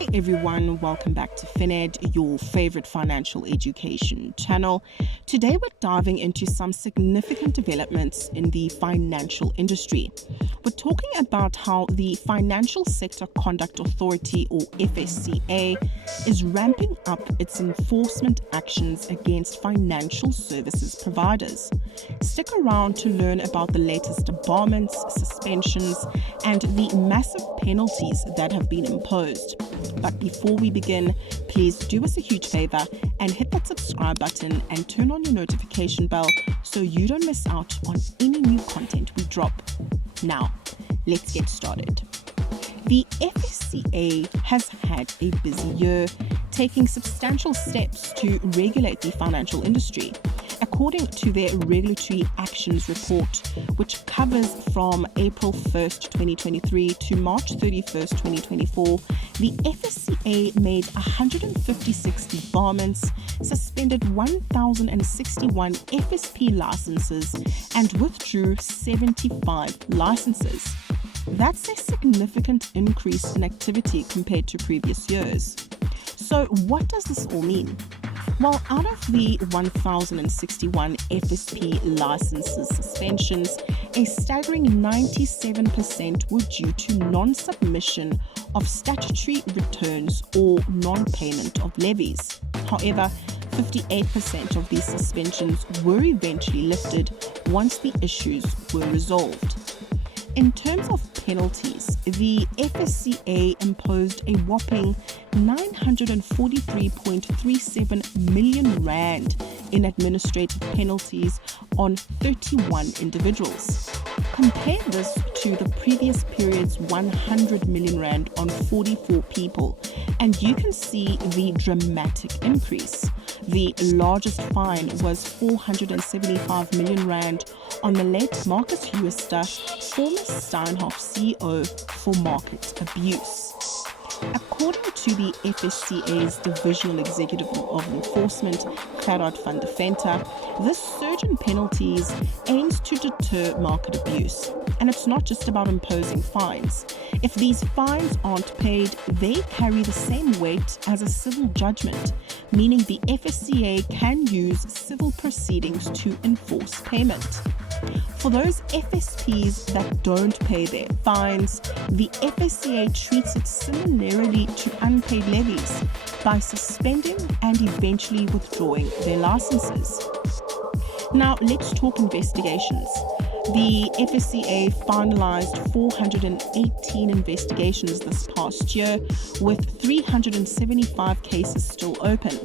Hey everyone, welcome back to FinEd, your favorite financial education channel. Today we're diving into some significant developments in the financial industry. We're talking about how the Financial Sector Conduct Authority, or FSCA, is ramping up its enforcement actions against financial services providers. Stick around to learn about the latest debarments, suspensions, and the massive penalties that have been imposed. But before we begin, please do us a huge favor and hit that subscribe button and turn on your notification bell so you don't miss out on any new content we drop. Now, let's get started. The FSCA has had a busy year, taking substantial steps to regulate the financial industry. According to their Regulatory Actions Report, which covers from April 1st, 2023 to March 31st, 2024, the FSCA made 156 debarments, suspended 1,061 FSP licenses, and withdrew 75 licenses. That's a significant increase in activity compared to previous years. So what does this all mean? Well, out of the 1,061 FSP licenses suspensions, a staggering 97% were due to non-submission of statutory returns or non-payment of levies. However, 58% of these suspensions were eventually lifted once the issues were resolved. In terms of penalties, the FSCA imposed a whopping 943.37 million rand in administrative penalties on 31 individuals. Compare this to the previous period's 100 million rand on 44 people, and you can see the dramatic increase. The largest fine was 475 million rand on the late Marcus Huister, former Steinhoff CEO, for market abuse. According to the FSCA's Divisional Executive of Enforcement, Gerard van der Venter, this surge in penalties aims to deter market abuse. And it's not just about imposing fines. If these fines aren't paid, they carry the same weight as a civil judgment, meaning the FSCA can use civil proceedings to enforce payment. For those FSPs that don't pay their fines, the FSCA treats it similarly to unpaid levies by suspending and eventually withdrawing their licenses. Now, let's talk investigations. The FSCA finalized 418 investigations this past year, with 375 cases still open.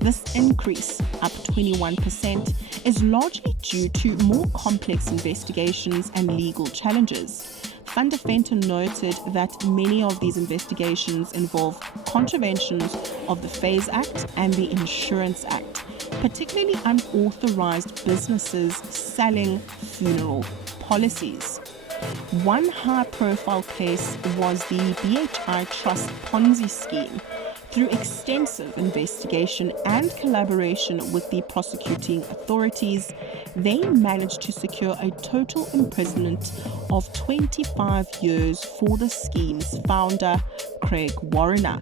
This increase, up 21%, is largely due to more complex investigations and legal challenges. Van der Venter noted that many of these investigations involve contraventions of the FASE Act and the Insurance Act, particularly unauthorized businesses selling funeral policies. One high-profile case was the BHI Trust Ponzi scheme. Through extensive investigation and collaboration with the prosecuting authorities, they managed to secure a total imprisonment of 25 years for the scheme's founder, Craig Warrener.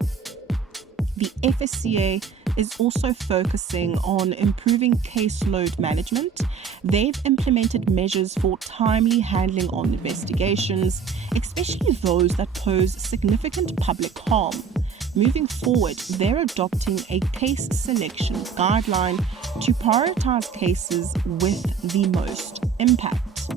The FSCA is also focusing on improving caseload management. They've implemented measures for timely handling on investigations, especially those that pose significant public harm. Moving forward, they're adopting a case selection guideline to prioritize cases with the most impact.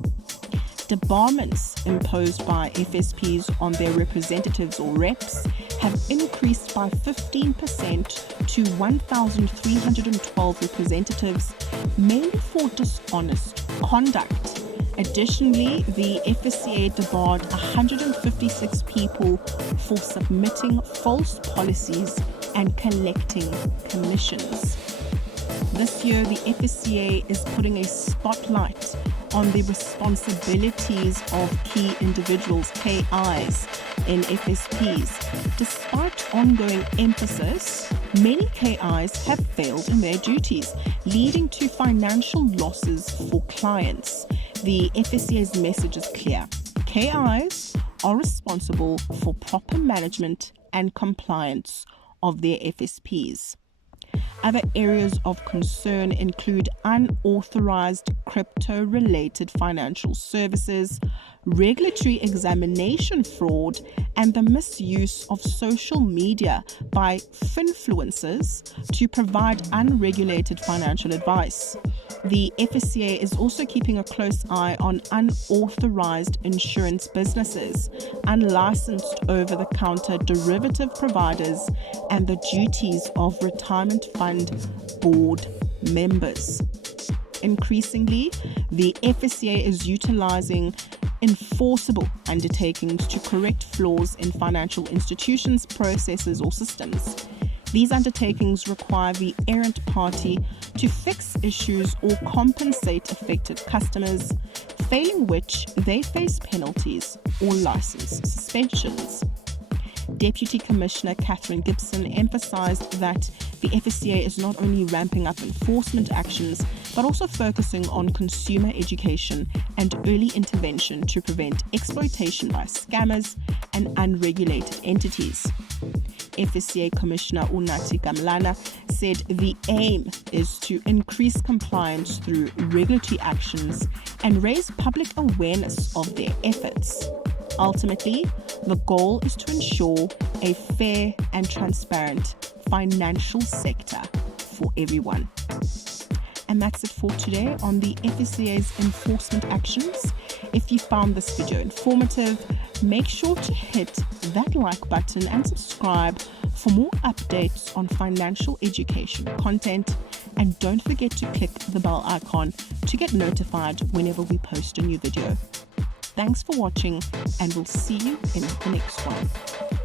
Debarments imposed by FSPs on their representatives or reps have increased by 15% to 1,312 representatives, mainly for dishonest conduct. Additionally, the FSCA debarred 156 people for submitting false policies and collecting commissions. This year, the FSCA is putting a spotlight on the responsibilities of key individuals, KIs, in FSPs. Despite ongoing emphasis, many KIs have failed in their duties, leading to financial losses for clients. The FSCA's message is clear. KIs are responsible for proper management and compliance of their FSPs. Other areas of concern include unauthorized crypto-related financial services, regulatory examination fraud, and the misuse of social media by finfluencers to provide unregulated financial advice. The FSCA is also keeping a close eye on unauthorized insurance businesses, unlicensed over-the-counter derivative providers, and the duties of retirement fund board members. Increasingly, the FSCA is utilizing enforceable undertakings to correct flaws in financial institutions, processes, or systems. These undertakings require the errant party to fix issues or compensate affected customers, failing which they face penalties or license suspensions. Deputy Commissioner Catherine Gibson emphasized that the FSCA is not only ramping up enforcement actions, but also focusing on consumer education and early intervention to prevent exploitation by scammers and unregulated entities. FSCA Commissioner Unati Gamlana said the aim is to increase compliance through regulatory actions and raise public awareness of their efforts. Ultimately, the goal is to ensure a fair and transparent financial sector for everyone. And that's it for today on the FSCA's enforcement actions. If you found this video informative, make sure to hit that like button and subscribe for more updates on financial education content. And don't forget to click the bell icon to get notified whenever we post a new video. Thanks for watching, and we'll see you in the next one.